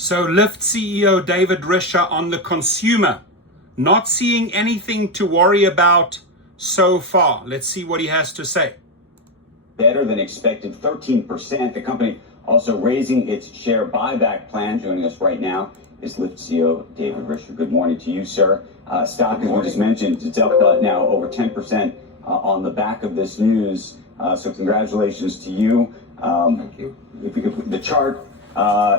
So Lyft CEO David Risher on the consumer, not seeing anything to worry about so far. Let's see what he has to say. Better than expected, 13%. The company also raising its share buyback plan. Joining us right now is Lyft CEO David Risher. Good morning to you, sir. Stock, as we just mentioned, it's up now over 10% on the back of this news. So congratulations to you. Thank you. If we could, the chart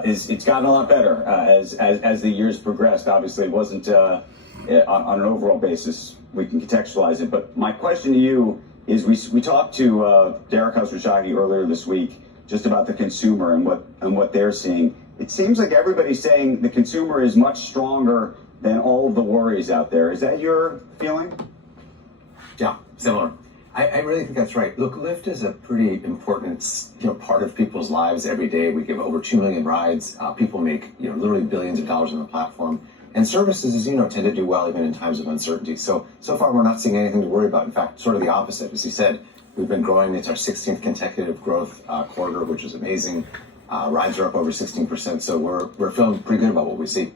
it's gotten a lot better as the years progressed. Obviously, it wasn't on an overall basis. We can contextualize it. But my question to you is: we talked to Derek Khosrowshahi earlier this week just about the consumer and what they're seeing. It seems like everybody's saying the consumer is much stronger than all of the worries out there. Is that your feeling? Yeah, similar. I really think that's right. Look, Lyft is a pretty important part of people's lives every day. We give over 2 million rides. People make literally billions of dollars on the platform. And services, as you know, tend to do well even in times of uncertainty. So far, we're not seeing anything to worry about. In fact, sort of the opposite. As you said, we've been growing. It's our 16th consecutive growth quarter, which is amazing. Rides are up over 16%. So we're feeling pretty good about what we see.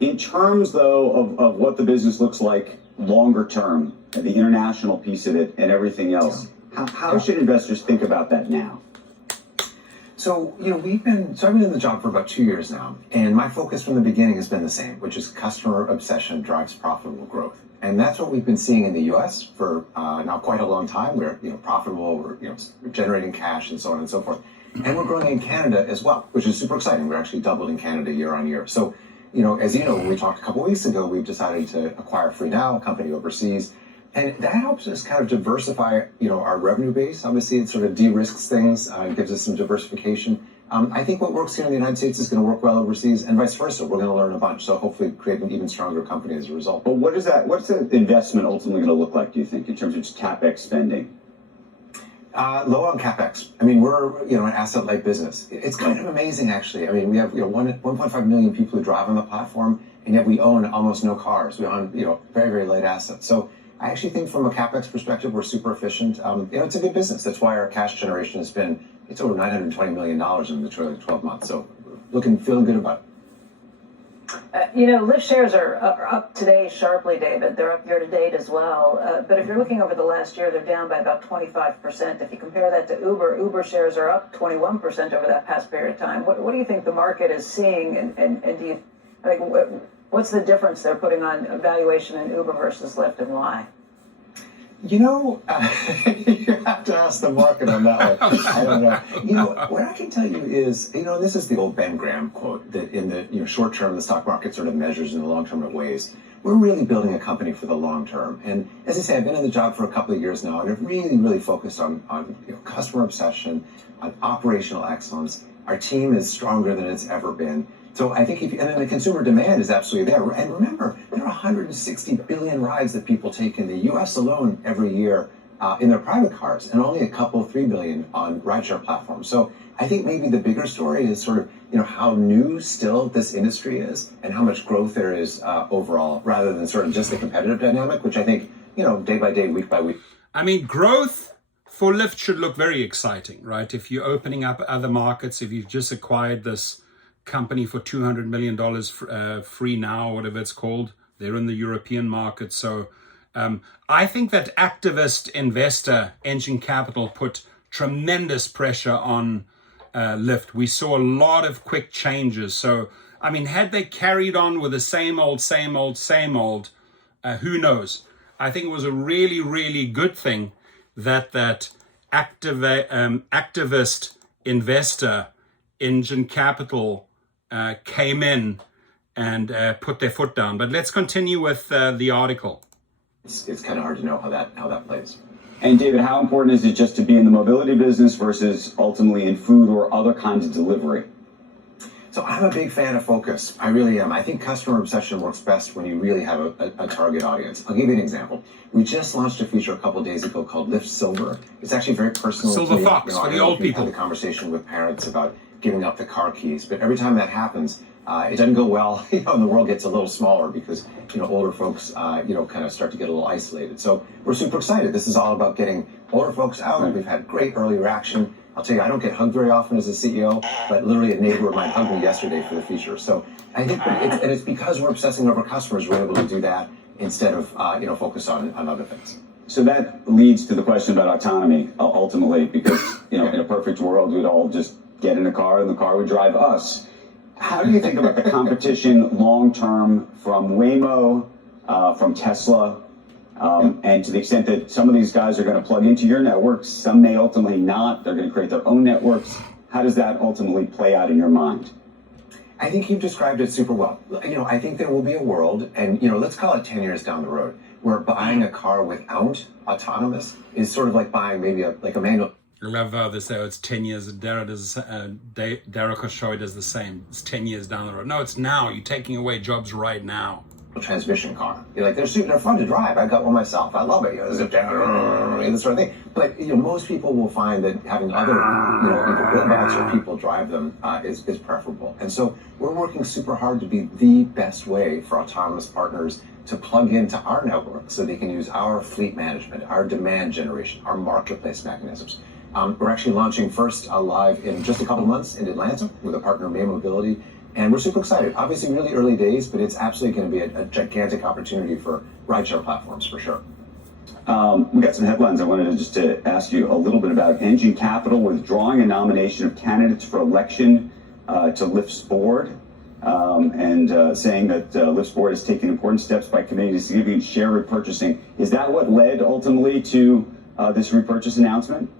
In terms, though, of what the business looks like longer term, the international piece of it and everything else, how should investors think about that now? So, I've been in the job for about 2 years now, and my focus from the beginning has been the same, which is customer obsession drives profitable growth. And that's what we've been seeing in the US for now quite a long time. We're profitable, we're generating cash and so on and so forth. And we're growing in Canada as well, which is super exciting. We're actually doubled in Canada year on year. So, as you know, when we talked a couple of weeks ago, we've decided to acquire FreeNow, a company overseas. And that helps us kind of diversify, our revenue base. Obviously, it sort of de-risks things, gives us some diversification. I think what works here in the United States is going to work well overseas, and vice versa. We're going to learn a bunch, so hopefully create an even stronger company as a result. But what's the investment ultimately going to look like, do you think, in terms of just CapEx spending? Low on CapEx. I mean, we're an asset-light business. It's kind of amazing, actually. I mean, we have 1.5 million people who drive on the platform, and yet we own almost no cars. We own very, very light assets. So I actually think from a CapEx perspective, we're super efficient. It's a good business. That's why our cash generation has been, it's over $920 million in the trailing 12 months. So feeling good about it. Lyft shares are up today sharply, David. They're up year to date as well. But if you're looking over the last year, they're down by about 25%. If you compare that to Uber shares are up 21% over that past period of time. What do you think the market is seeing? And do you, what's the difference they're putting on valuation in Uber versus Lyft, and why? You have to ask the market on that one. I don't know. What I can tell you is, this is the old Ben Graham quote, that in the short term, the stock market sort of measures in the long term in ways. We're really building a company for the long term. And as I say, I've been in the job for a couple of years now, and I've really, really focused on customer obsession, on operational excellence. Our team is stronger than it's ever been. So I think and then the consumer demand is absolutely there. And remember, there are 160 billion rides that people take in the U.S. alone every year in their private cars, and only 3 billion on rideshare platforms. So I think maybe the bigger story is sort of, how new still this industry is and how much growth there is overall, rather than sort of just the competitive dynamic, which I think, day by day, week by week. I mean, growth for Lyft should look very exciting, right? If you're opening up other markets, if you've just acquired this company for $200 million, FreeNow, whatever it's called. They're in the European market. So I think that activist investor Engine Capital put tremendous pressure on Lyft. We saw a lot of quick changes. So, I mean, had they carried on with the same old, who knows? I think it was a really, really good thing that activist investor Engine Capital came in and put their foot down. But let's continue with the article. It's kind of hard to know how that plays. And David, how important is it just to be in the mobility business versus ultimately in food or other kinds of delivery? So I'm a big fan of focus. I really am. I think customer obsession works best when you really have a target audience. I'll give you an example. We just launched a feature a couple of days ago called Lyft Silver. It's actually very personal. Silver Fox for the old people. I had a conversation with parents about giving up the car keys, but every time that happens, it doesn't go well, and the world gets a little smaller because, older folks, kind of start to get a little isolated. So we're super excited. This is all about getting older folks out. We've had great early reaction. I'll tell you, I don't get hugged very often as a CEO, but literally a neighbor of mine hugged me yesterday for the feature. So I think, it's because we're obsessing over customers, we're able to do that instead of, focus on other things. So that leads to the question about autonomy, ultimately, because, in a perfect world, we'd all just get in a car and the car would drive us. How do you think about the competition long-term from Waymo, from Tesla, and to the extent that some of these guys are going to plug into your networks, some may ultimately not, they're going to create their own networks. How does that ultimately play out in your mind? I think you've described it super well. I think there will be a world, and, let's call it 10 years down the road, where buying a car without autonomous is sort of like buying maybe a manual. I love how they say, it's 10 years. Derek Oshoy does the same. It's 10 years down the road. No, it's now. You're taking away jobs right now. Transmission car. They're fun to drive. I got one myself. I love it. Zip down, this sort of thing. But most people will find that having other robots or people drive them is preferable. And so we're working super hard to be the best way for autonomous partners to plug into our network so they can use our fleet management, our demand generation, our marketplace mechanisms. We're actually launching first live in just a couple months in Atlanta with a partner, May Mobility. And we're super excited. Obviously, really early days, but it's absolutely going to be a gigantic opportunity for rideshare platforms, for sure. We got some headlines. I wanted to ask you a little bit about Engine Capital withdrawing a nomination of candidates for election to Lyft's board, and saying that Lyft's board has taken important steps by committing to significant share repurchasing. Is that what led ultimately to this repurchase announcement?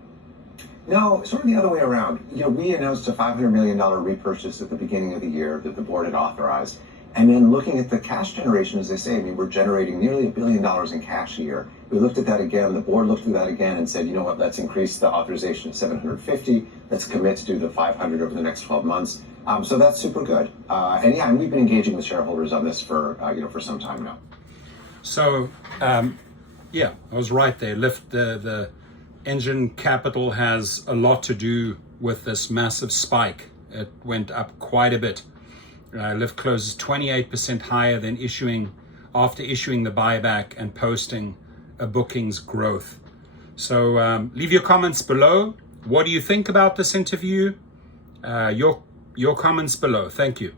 No, sort of the other way around. We announced a $500 million repurchase at the beginning of the year that the board had authorized. And then looking at the cash generation, as they say, we're generating nearly $1 billion in cash a year. We looked at that again, the board looked at that again and said, you know what, let's increase the authorization to 750. Let's commit to do the 500 over the next 12 months. So that's super good. And we've been engaging with shareholders on this for some time now. So, I was right there. Lyft, the Engine Capital has a lot to do with this massive spike. It went up quite a bit. Lyft closes 28% higher than after issuing the buyback and posting a bookings growth. So leave your comments below. What do you think about this interview? Your comments below. Thank you.